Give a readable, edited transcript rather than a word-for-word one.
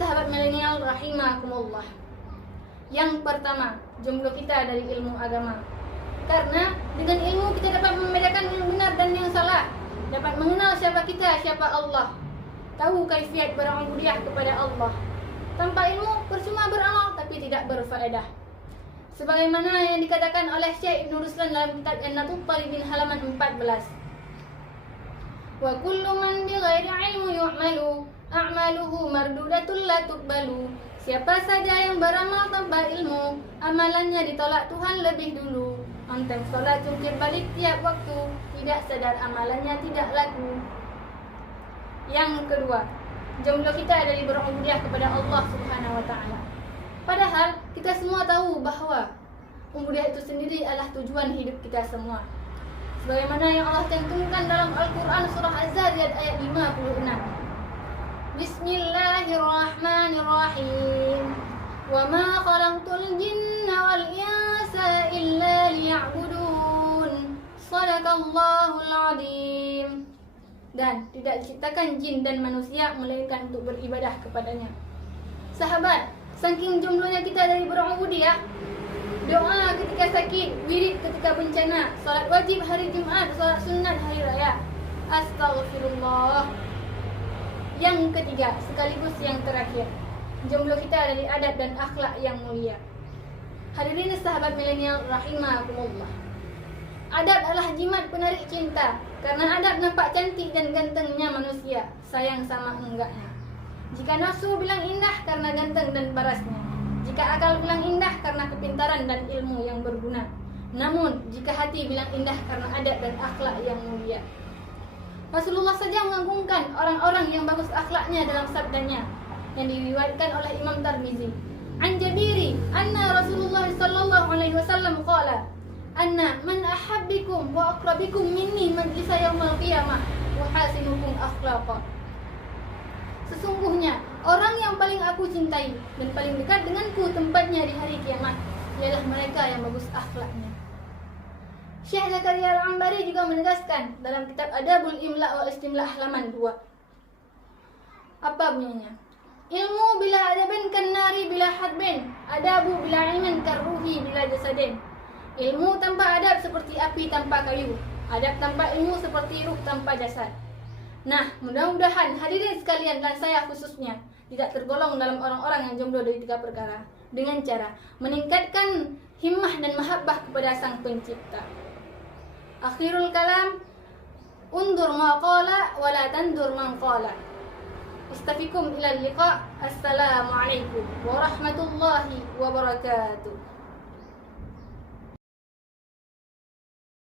sahabat milenial rahimakumullah. Yang pertama, jomblo kita dari ilmu agama. Karena dengan ilmu kita dapat membedakan yang benar dan yang salah, dapat mengenal siapa kita, siapa Allah, tahu kaifiat berubudiyah kepada Allah. Tanpa ilmu percuma beramal tapi tidak berfaedah. Sebagaimana yang dikatakan oleh Syekh Ibn Ruslan dalam kitab An-Natul Talibin halaman 14. Wa kullu man bighairi ilmu yu'malu a'maluhu mardudatul la tuqbalu. Siapa saja yang beramal tanpa ilmu, amalannya ditolak Tuhan lebih dulu. Anteng solat jungkir balik tiap waktu, tidak sadar amalannya tidak laku. Yang kedua, jomblo kita dari berubudiyah kepada Allah Subhanahu wa taala. Padahal kita semua tahu bahwa ubudiyah itu sendiri adalah tujuan hidup kita semua. Sebagaimana yang Allah tentukan dalam Al-Qur'an surah Az-Zariyat ayat 56. Bismillahirrahmanirrahim. Wa ma khalaqtul jinna wal insa illa liya'budun. Shadaqallahul 'adzim. Dan tidak diciptakan jin dan manusia melainkan untuk beribadah kepadanya. Sahabat, saking jomblonya kita dari berubudiyah, doa ketika sakit, wirid ketika bencana, salat wajib hari Jumat, salat sunat hari raya. Astaghfirullah. Yang ketiga, sekaligus yang terakhir, jomblo kita dari adab dan akhlak yang mulia. Hadirin sahabat milenial rahimakumullah. Adab adalah jimat penarik cinta. Karena adab nampak cantik dan gantengnya manusia, sayang sama enggaknya. Jika nafsu bilang indah karena ganteng dan parasnya, jika akal bilang indah karena kepintaran dan ilmu yang berguna. Namun jika hati bilang indah karena adab dan akhlak yang mulia. Rasulullah saja mengagungkan orang-orang yang bagus akhlaknya dalam sabdanya yang diriwayatkan oleh Imam Tirmizi. An Jabiri anna Rasulullah sallallahu alaihi wasallam qala anna man ahabbikum wa aqrabikum minni majlisa yaumil qiyamah wa hasinukum akhlaqa. Sesungguhnya orang yang paling aku cintai dan paling dekat denganku tempatnya di hari kiamat ialah mereka yang bagus akhlaknya. Syekh Zakaria Al-Ambari juga menegaskan dalam kitab Adabul Imla' wal Istimla' halaman 2. Apa bunyinya? Ilmu bila adabin kan nari bila hadbin, adabu bila ilmin karruhi bila jasadin. Ilmu tanpa adab seperti api tanpa kayu, adab tanpa ilmu seperti ruh tanpa jasad. Nah, mudah-mudahan hadirin sekalian dan saya khususnya tidak tergolong dalam orang-orang yang jomblo dari 3 perkara dengan cara meningkatkan himmah dan mahabbah kepada Sang Pencipta. Akhirul kalam, undur ma qala wa la tandur man qala. Istafikum ila liqa. Assalamualaikum warahmatullahi wabarakatuh.